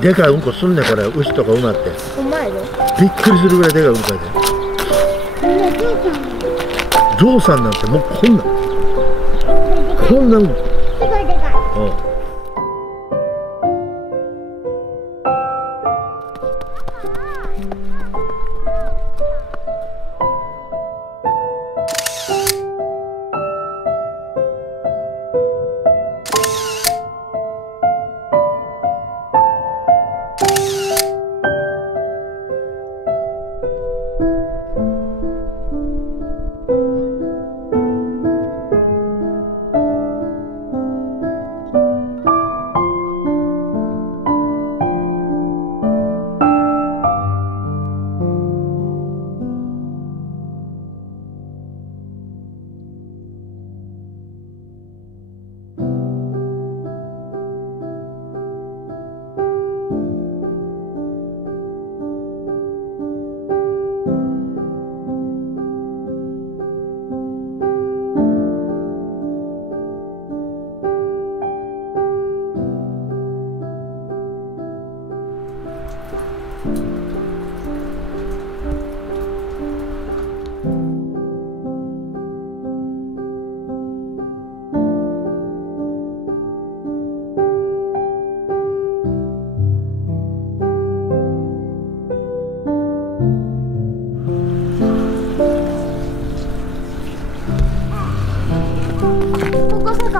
でかいうんこすんねこれ、牛とか馬って。お前のびっくりするぐらいでかいうんこやで。ゾウさんなんてもうこんなうんこ。すごいでかい。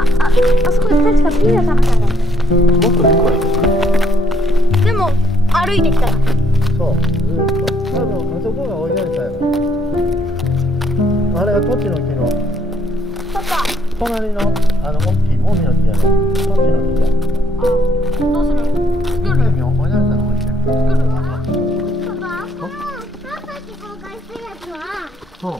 あそこに確かピザ食べたんだ。もっとでかい。でも歩いてきたら。そう、ずーっと。多分あそこがお稲荷さんやろ。あれはトチの木の。パパ。隣の大きいもみの木やろ。トチの木や。あ、どうする？作る？お稲荷さんの置いてる。作る？パパ、さっき公開したやつは。そう。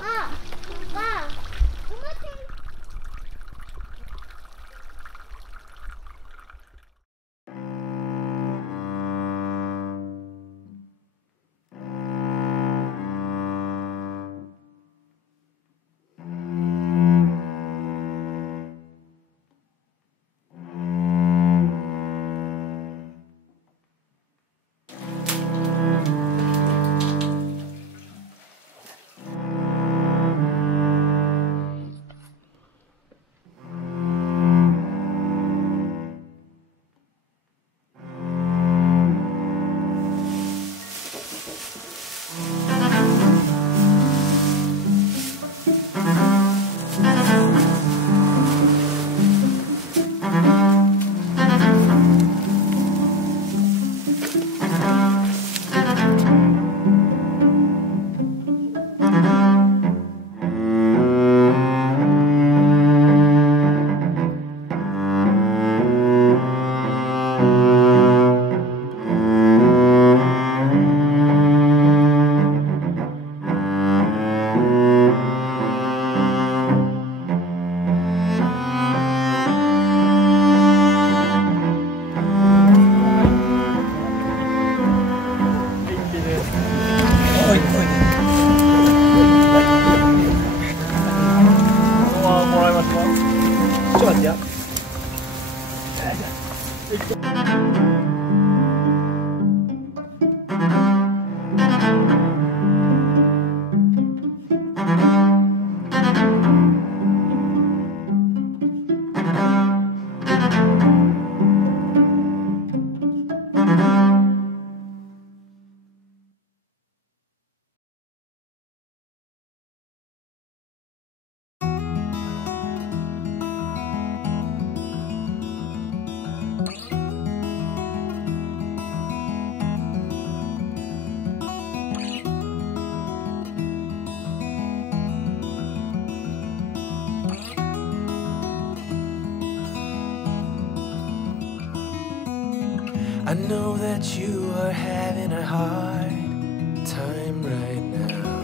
I know that you are having a hard time right now.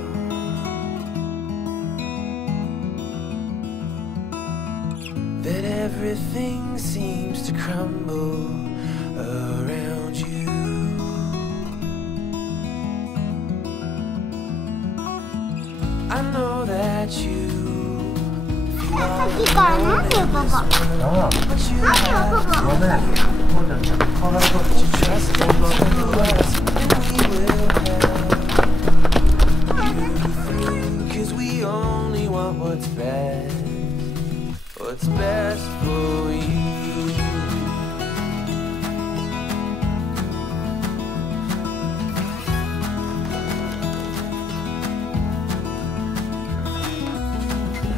That everything seems to crumble around you. I know that you feel all さっきからなんでパパ ああ、 but you なんで have パパ ごめん。そうだね。体が to trust and to us, and we will help you through, 'cause we only want what's best for you.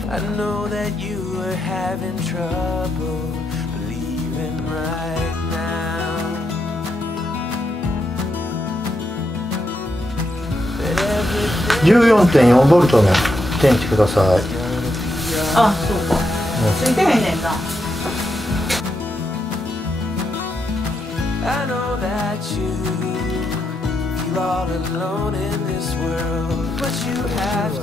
I know that you are having trouble believing right now that everything 14.4ボルトの電池ください。あ、そうか。ついてへんねんな。I know that you feel all alone in this world, but you have to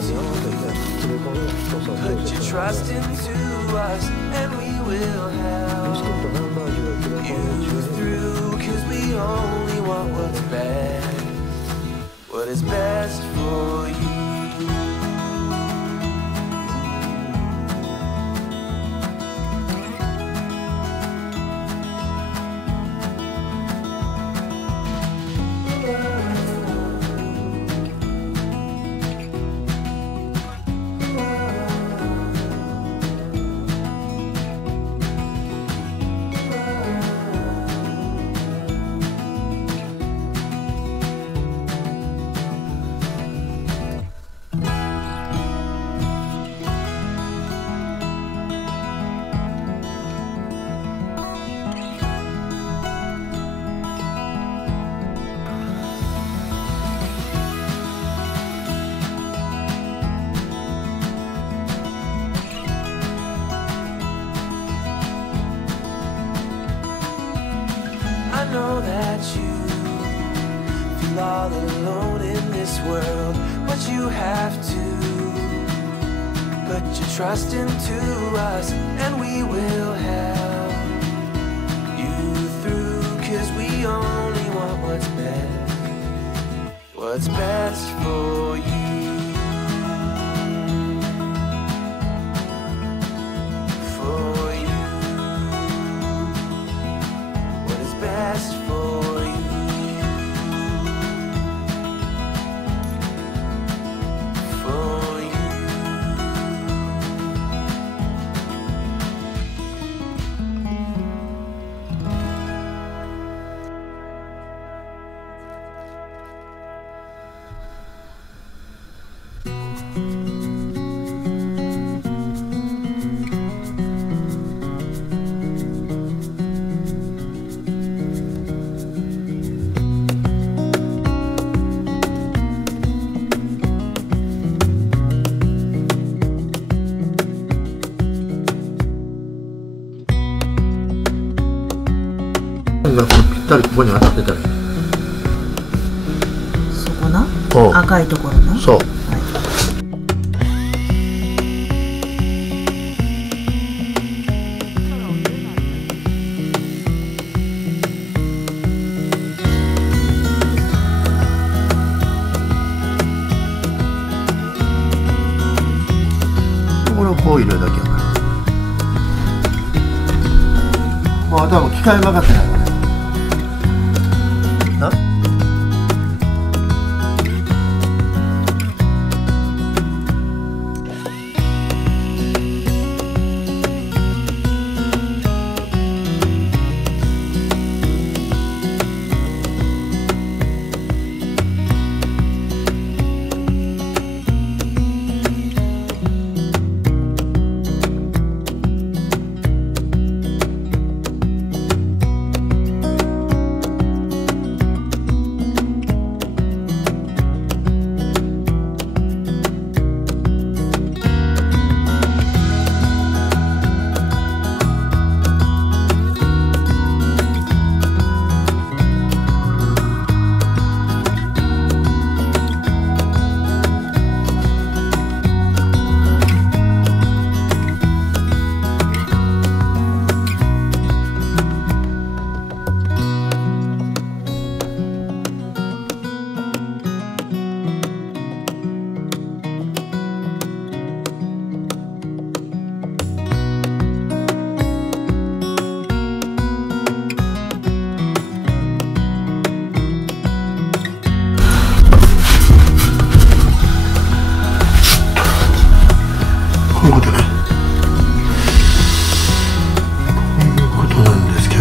put your trust into us, and we will help you through, 'cause we only want what is best for you. I know that you feel all alone in this world, but you have to put your trust into us, and we will help you through, 'cause we only want what's best for you. Best for you, for you.がぴったりここに当たってたらいい。そこな、おう赤いところな。そう。はいこれをこう入れるだけやから。もうあとはもう機械曲がってないからね。な。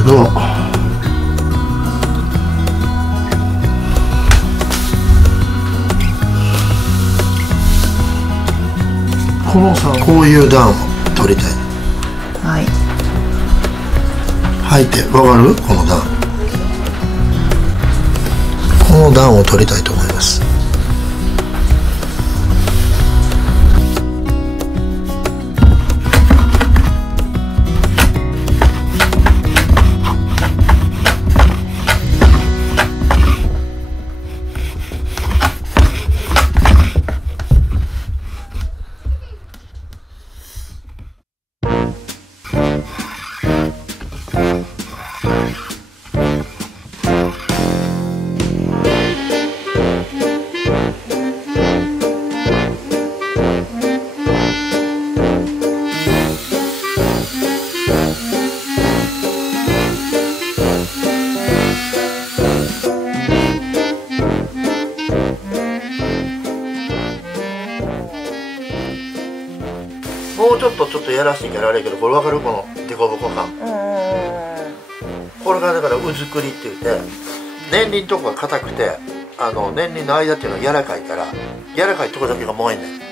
ど、このさ、こういう段を取りたい。はい。履いてわかる？この段、この段を取りたいと思います。もうちょっとやらしていけられるけど、これ分かる？この凸凹感。これがだからうずくりって言って、年輪のとこが硬くて、年輪の間っていうのは柔らかいから、柔らかいとこだけが燃えんねん。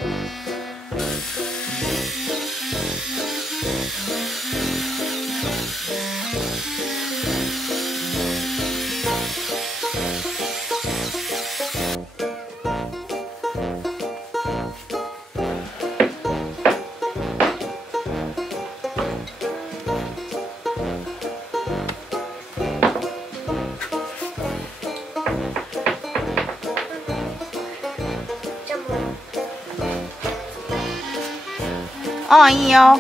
ああ、いいよ。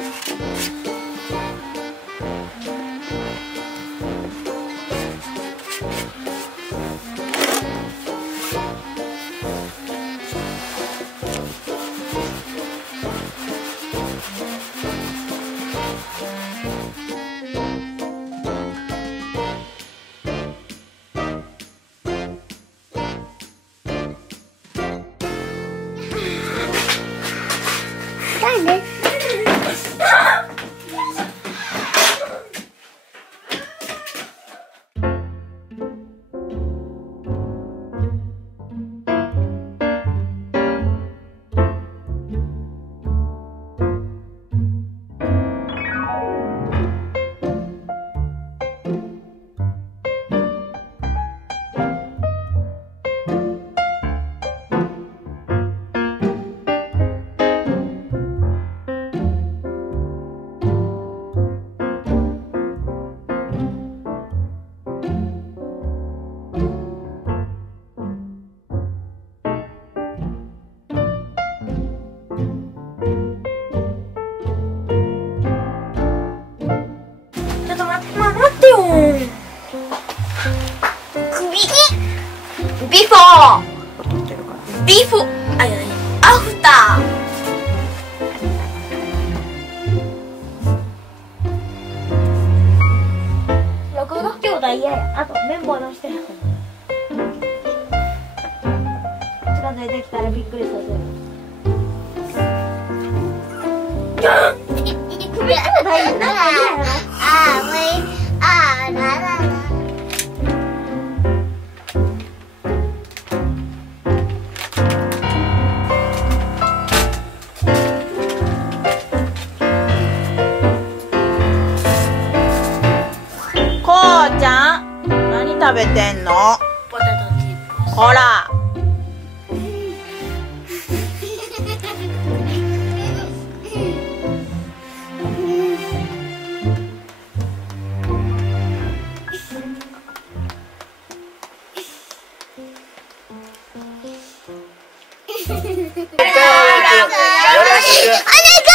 ビフォー、ビフォー、アフター。録画兄弟嫌や。あと綿棒出してる。近づいてきたらびっくりさせる。こうちゃん、何食べてんの？ポテトチップス。ほら。よろしく。